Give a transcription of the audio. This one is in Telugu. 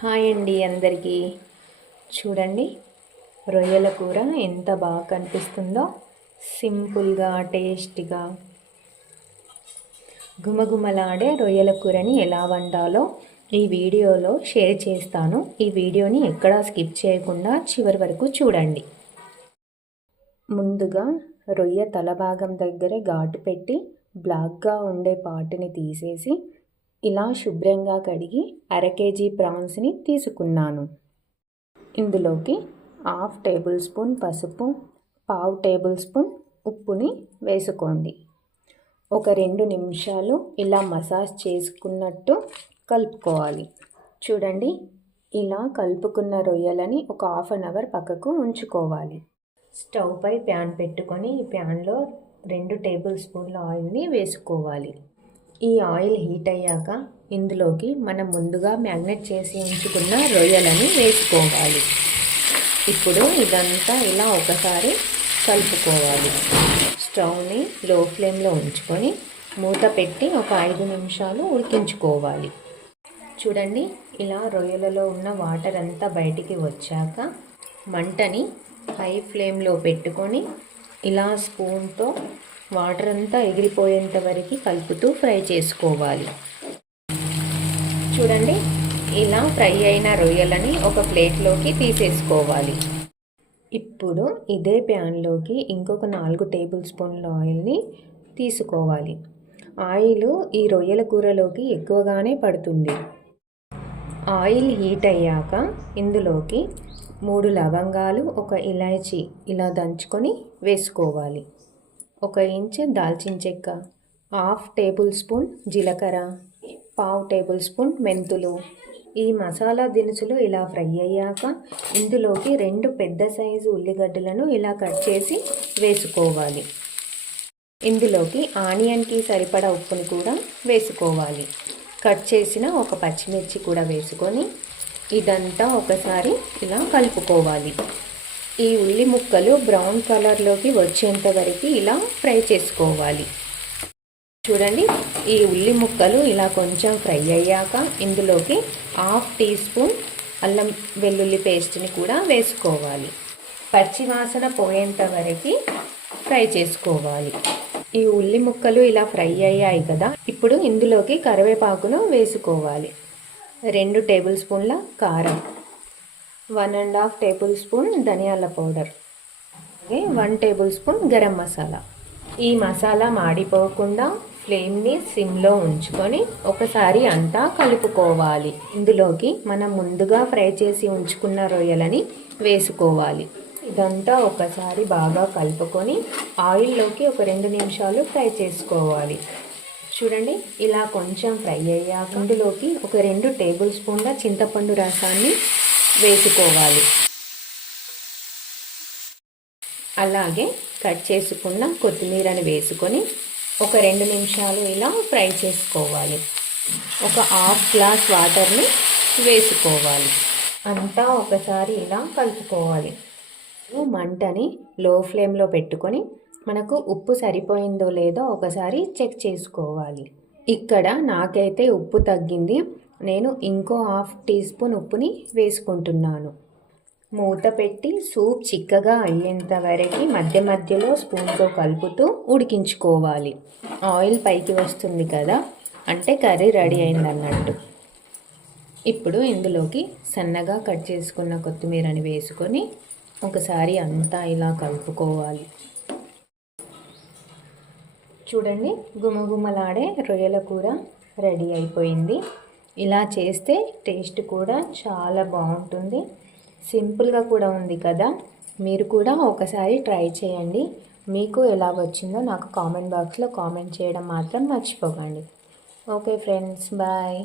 హాయ్ అండి అందరికీ. చూడండి, రొయ్యల కూర ఎంత బాగా కనిపిస్తుందో. సింపుల్గా టేస్టీగా గుమగుమలాడే రొయ్యల కూరని ఎలా వండాలో ఈ వీడియోలో షేర్ చేస్తాను. ఈ వీడియోని ఎక్కడా స్కిప్ చేయకుండా చివరి వరకు చూడండి. ముందుగా రొయ్య తల భాగం దగ్గర ఘాటు పెట్టి బ్లాక్గా ఉండే పాటుని తీసేసి ఇలా శుభ్రంగా కడిగి అర కేజీ ప్రాన్స్ని తీసుకున్నాను. ఇందులోకి 1/2 టేబుల్ స్పూన్ పసుపు, 1/2 టేబుల్ స్పూన్ ఉప్పుని వేసుకోండి. ఒక 2 నిమిషాలు ఇలా మసాజ్ చేసుకున్నట్టు కలుపుకోవాలి. చూడండి, ఇలా కలుపుకున్న రొయ్యలని ఒక 1/2 అవర్ పక్కకు ఉంచుకోవాలి. స్టవ్ పై ప్యాన్ పెట్టుకొని ఈ ప్యాన్లో 2 టేబుల్ స్పూన్ల ఆయిల్ని వేసుకోవాలి. ఈ ఆయిల్ హీట్ అయ్యాక ఇందులోకి మనం ముందుగా మ్యాగ్నెట్ చేసి ఉంచుకున్న రొయ్యలని వేసుకోవాలి. ఇప్పుడు ఇదంతా ఇలా ఒకసారి కలుపుకోవాలి. స్టవ్ని లో ఫ్లేమ్లో ఉంచుకొని మూత పెట్టి ఒక 5 నిమిషాలు ఉడికించుకోవాలి. చూడండి, ఇలా రొయ్యలలో ఉన్న వాటర్ అంతా బయటికి వచ్చాక మంటని హై ఫ్లేమ్లో పెట్టుకొని ఇలా స్పూన్తో వాటర్ అంతా ఎగిరిపోయేంత వరకు కలుపుతూ ఫ్రై చేసుకోవాలి. చూడండి, ఇలా ఫ్రై అయిన రొయ్యలని ఒక ప్లేట్లోకి తీసేసుకోవాలి. ఇప్పుడు ఇదే ప్యాన్లోకి ఇంకొక 4 టేబుల్ స్పూన్ల ఆయిల్ని తీసుకోవాలి. ఆయిల్ ఈ రొయ్యల కూరలోకి ఎక్కువగానే పడుతుంది. ఆయిల్ హీట్ అయ్యాక ఇందులోకి 3 లవంగాలు, 1 ఇలాచీ ఇలా దంచుకొని వేసుకోవాలి. 1 ఇంచ్ దాల్చిన చెక్క, 1/2 టేబుల్ స్పూన్ జీలకర్ర, 1/2 టేబుల్ స్పూన్ మెంతులు. ఈ మసాలా దినుసులు ఇలా ఫ్రై అయ్యాక ఇందులోకి 2 పెద్ద సైజు ఉల్లిగడ్డలను ఇలా కట్ చేసి వేసుకోవాలి. ఇందులోకి ఆనియన్కి సరిపడా ఉప్పుని కూడా వేసుకోవాలి. కట్ చేసిన 1 పచ్చిమిర్చి కూడా వేసుకొని ఇదంతా ఒకసారి ఇలా కలుపుకోవాలి. ఈ ఉల్లి ముక్కలు బ్రౌన్ కలర్లోకి వచ్చేంత వరకు ఇలా ఫ్రై చేసుకోవాలి. చూడండి, ఈ ఉల్లి ముక్కలు ఇలా కొంచెం ఫ్రై అయ్యాక ఇందులోకి 1/2 టీ స్పూన్ అల్లం వెల్లుల్లి పేస్ట్ని కూడా వేసుకోవాలి. పచ్చివాసన పోయేంత వరకు ఫ్రై చేసుకోవాలి. ఈ ఉల్లి ముక్కలు ఇలా ఫ్రై అయ్యాయి కదా, ఇప్పుడు ఇందులోకి కరివేపాకును వేసుకోవాలి. 2 టేబుల్ స్పూన్ల కారం, 1.5 టేబుల్ స్పూన్ ధనియాల powder, 1 table spoon garam masala. ఈ మసాలా మాడిపోకుండా ఫ్లేమ్ని సిమ్లో ఉంచుకొని ఒకసారి అంతా కలుపుకోవాలి. ఇందులోకి మనం ముందుగా ఫ్రై చేసి ఉంచుకున్న రొయ్యలని వేసుకోవాలి. ఇదంతా ఒకసారి బాగా కలుపుకొని ఆయిల్లోకి ఒక 2 నిమిషాలు ఫ్రై చేసుకోవాలి. చూడండి, ఇలా కొంచెం ఫ్రై అయ్యాక ఇందులోకి ఒక 2 టేబుల్ స్పూన్ల చింతపండు రసాన్ని వేసుకోవాలి. అలాగే కట్ చేసుకున్న కొత్తిమీరని వేసుకొని ఒక 2 నిమిషాలు ఇలా ఫ్రై చేసుకోవాలి. ఒక 1/2 గ్లాస్ వాటర్ని వేసుకోవాలి. అంతా ఒకసారి ఇలా కలుపుకోవాలి. మంటని లో ఫ్లేమ్లో పెట్టుకొని మనకు ఉప్పు సరిపోయిందో లేదో ఒకసారి చెక్ చేసుకోవాలి. ఇక్కడ నాకైతే ఉప్పు తగ్గింది. నేను ఇంకో 1/2 టీ స్పూన్ ఉప్పుని వేసుకుంటున్నాను. మూత పెట్టి సూప్ చిక్కగా అయ్యేంత వరకు మధ్య మధ్యలో స్పూన్తో కలుపుతూ ఉడికించుకోవాలి. ఆయిల్ పైకి వస్తుంది కదా, అంటే కర్రీ రెడీ అయిందన్నట్టు. ఇప్పుడు ఇందులోకి సన్నగా కట్ చేసుకున్న కొత్తిమీరని వేసుకొని ఒకసారి అంతా ఇలా కలుపుకోవాలి. చూడండి, గుమగుమలాడే రొయ్యల కూర రెడీ అయిపోయింది. ఇలా చేస్తే టేస్ట్ కూడా చాలా బాగుంటుంది. సింపుల్గా కూడా ఉంది కదా, మీరు కూడా ఒకసారి ట్రై చేయండి. మీకు ఎలా వచ్చిందో నాకు కామెంట్ బాక్స్లో కామెంట్ చేయడం మాత్రం మర్చిపోకండి. Okay friends, bye.